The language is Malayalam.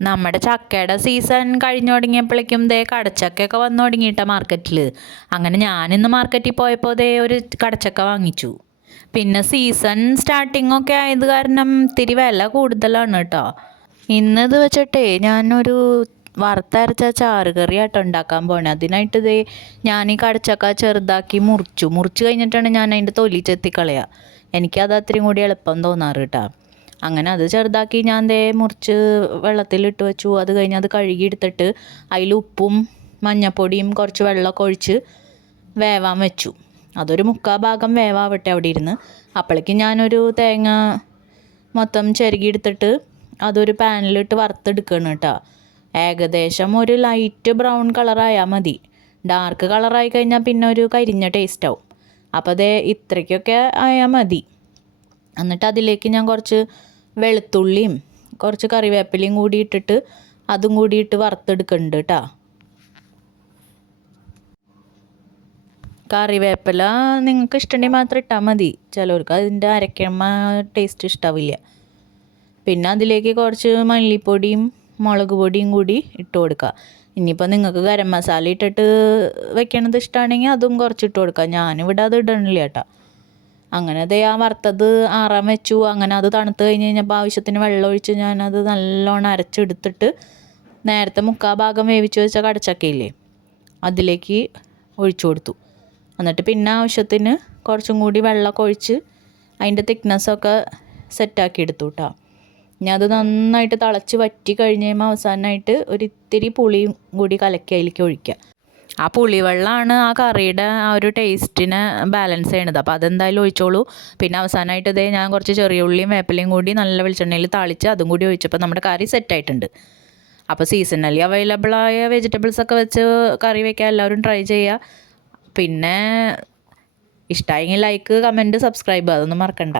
നമ്മുടെ ചക്കയുടെ സീസൺ കഴിഞ്ഞു തുടങ്ങിയപ്പോഴേക്കും ദേ കടച്ചക്കയൊക്കെ വന്നു തുടങ്ങിയിട്ടാ മാർക്കറ്റിൽ അങ്ങനെ ഞാനിന്ന് മാർക്കറ്റിൽ പോയപ്പോൾ ദേ ഒരു കടച്ചക്ക വാങ്ങിച്ചു. പിന്നെ സീസൺ സ്റ്റാർട്ടിംഗ് ഒക്കെ ആയത് കാരണം ഇത്തിരി വില കൂടുതലാണ് കേട്ടോ ഇന്നത് വെച്ചിട്ടേ ഞാനൊരു വറുത്തരച്ച ചാറുകറി ആട്ടോ ഉണ്ടാക്കാൻ പോണേ. അതിനായിട്ട് ദേ ഞാൻ ഈ കടച്ചക്ക ചെറുതാക്കി മുറിച്ചു. മുറിച്ച് കഴിഞ്ഞിട്ടാണ് ഞാൻ അതിന്റെ തൊലി ചെത്തിക്കളയുക എനിക്കത് അത്രയും കൂടി എളുപ്പം തോന്നാറ് കേട്ടോ അങ്ങനെ അത് ചെറുതാക്കി ഞാൻ ദേ മുറിച്ച് വെള്ളത്തിലിട്ട് വെച്ചു. അത് കഴിഞ്ഞ് അത് കഴുകിയെടുത്തിട്ട് അതിൽ ഉപ്പും മഞ്ഞപ്പൊടിയും കുറച്ച് വെള്ളമൊക്കെ ഒഴിച്ച് വേവാൻ വെച്ചു. അതൊരു മുക്കാൽ ഭാഗം വേവാവട്ടെ അവിടെ ഇരുന്ന്. അപ്പോഴേക്കും ഞാനൊരു തേങ്ങ മൊത്തം ചെരുകിയെടുത്തിട്ട് അതൊരു പാനിലിട്ട് വറുത്തെടുക്കണം കേട്ടോ. ഏകദേശം ഒരു ലൈറ്റ് ബ്രൗൺ കളറായാൽ മതി. ഡാർക്ക് കളറായി കഴിഞ്ഞാൽ പിന്നെ ഒരു കരിഞ്ഞ ടേസ്റ്റ് ആവും. അപ്പോൾ അതേ ഇത്രയ്ക്കൊക്കെ ആയാൽ മതി. എന്നിട്ട് അതിലേക്ക് ഞാൻ കുറച്ച് വെളുത്തുള്ളിയും കുറച്ച് കറിവേപ്പിലയും കൂടി ഇട്ടിട്ട് അതും കൂടി ഇട്ട് വറുത്തെടുക്കുന്നുണ്ട് കേട്ടോ കറിവേപ്പില നിങ്ങൾക്ക് ഇഷ്ടമുണ്ടെങ്കിൽ മാത്രം ഇട്ടാൽ മതി. ചിലവർക്ക് അതിന്റെ അരക്കമ്മ ടേസ്റ്റ് ഇഷ്ടാവില്ല. പിന്നെ അതിലേക്ക് കുറച്ച് മല്ലിപ്പൊടിയും മുളക് പൊടിയും കൂടി ഇട്ട് കൊടുക്കുക. ഇനിയിപ്പോൾ നിങ്ങൾക്ക് ഗരം മസാല ഇട്ടിട്ട് വെക്കണത് ഇഷ്ടമാണെങ്കിൽ അതും കുറച്ച് ഇട്ട് കൊടുക്കുക. ഞാനിവിടെ അത് ഇടണില്ല കേട്ടോ അങ്ങനെ ദേ ആ വറുത്തത് ആറാൻ വെച്ചു. അങ്ങനെ അത് തണുത്ത് കഴിഞ്ഞ് കഴിഞ്ഞപ്പോൾ ആവശ്യത്തിന് വെള്ളം ഒഴിച്ച് ഞാനത് നല്ലോണം അരച്ചെടുത്തിട്ട് നേരത്തെ മുക്കാ ഭാഗം വേവിച്ച് വെച്ച കടച്ചക്കയില്ലേ അതിലേക്ക് ഒഴിച്ചു കൊടുത്തു. എന്നിട്ട് പിന്നെ ആവശ്യത്തിന് കുറച്ചും കൂടി വെള്ളമൊക്കെ ഒഴിച്ച് അതിന്റെ തിക്നെസ്സൊക്കെ സെറ്റാക്കി എടുത്തു കേട്ടോ ഇനി അത് നന്നായിട്ട് തിളച്ച് വറ്റി കഴിഞ്ഞ് കഴിയുമ്പോൾ അവസാനമായിട്ട് ഒരു ഇത്തിരി പുളിയും കൂടി കലക്കി അതിലേക്ക് ഒഴിക്കുക. ആ പുളിവെള്ളമാണ് ആ കറിയുടെ ആ ഒരു ടേസ്റ്റിനെ ബാലൻസ് ചെയ്യണത്. അപ്പോൾ അതെന്തായാലും ഒഴിച്ചോളൂ. പിന്നെ അവസാനമായിട്ട് ഇതേ ഞാൻ കുറച്ച് ചെറിയ ഉള്ളിയും വേപ്പിലയും കൂടി നല്ല വെളിച്ചെണ്ണയിൽ താളിച്ച് അതും കൂടി ഒഴിച്ചപ്പോൾ നമ്മുടെ കറി സെറ്റായിട്ടുണ്ട് അപ്പോൾ സീസണലി അവൈലബിൾ ആയ വെജിറ്റബിൾസ് ഒക്കെ വെച്ച് കറി വയ്ക്കാൻ എല്ലാവരും ട്രൈ ചെയ്യുക പിന്നെ ഇഷ്ടമായെങ്കിൽ ലൈക്ക് കമന്റ് സബ്സ്ക്രൈബ് അതൊന്നും മറക്കണ്ട.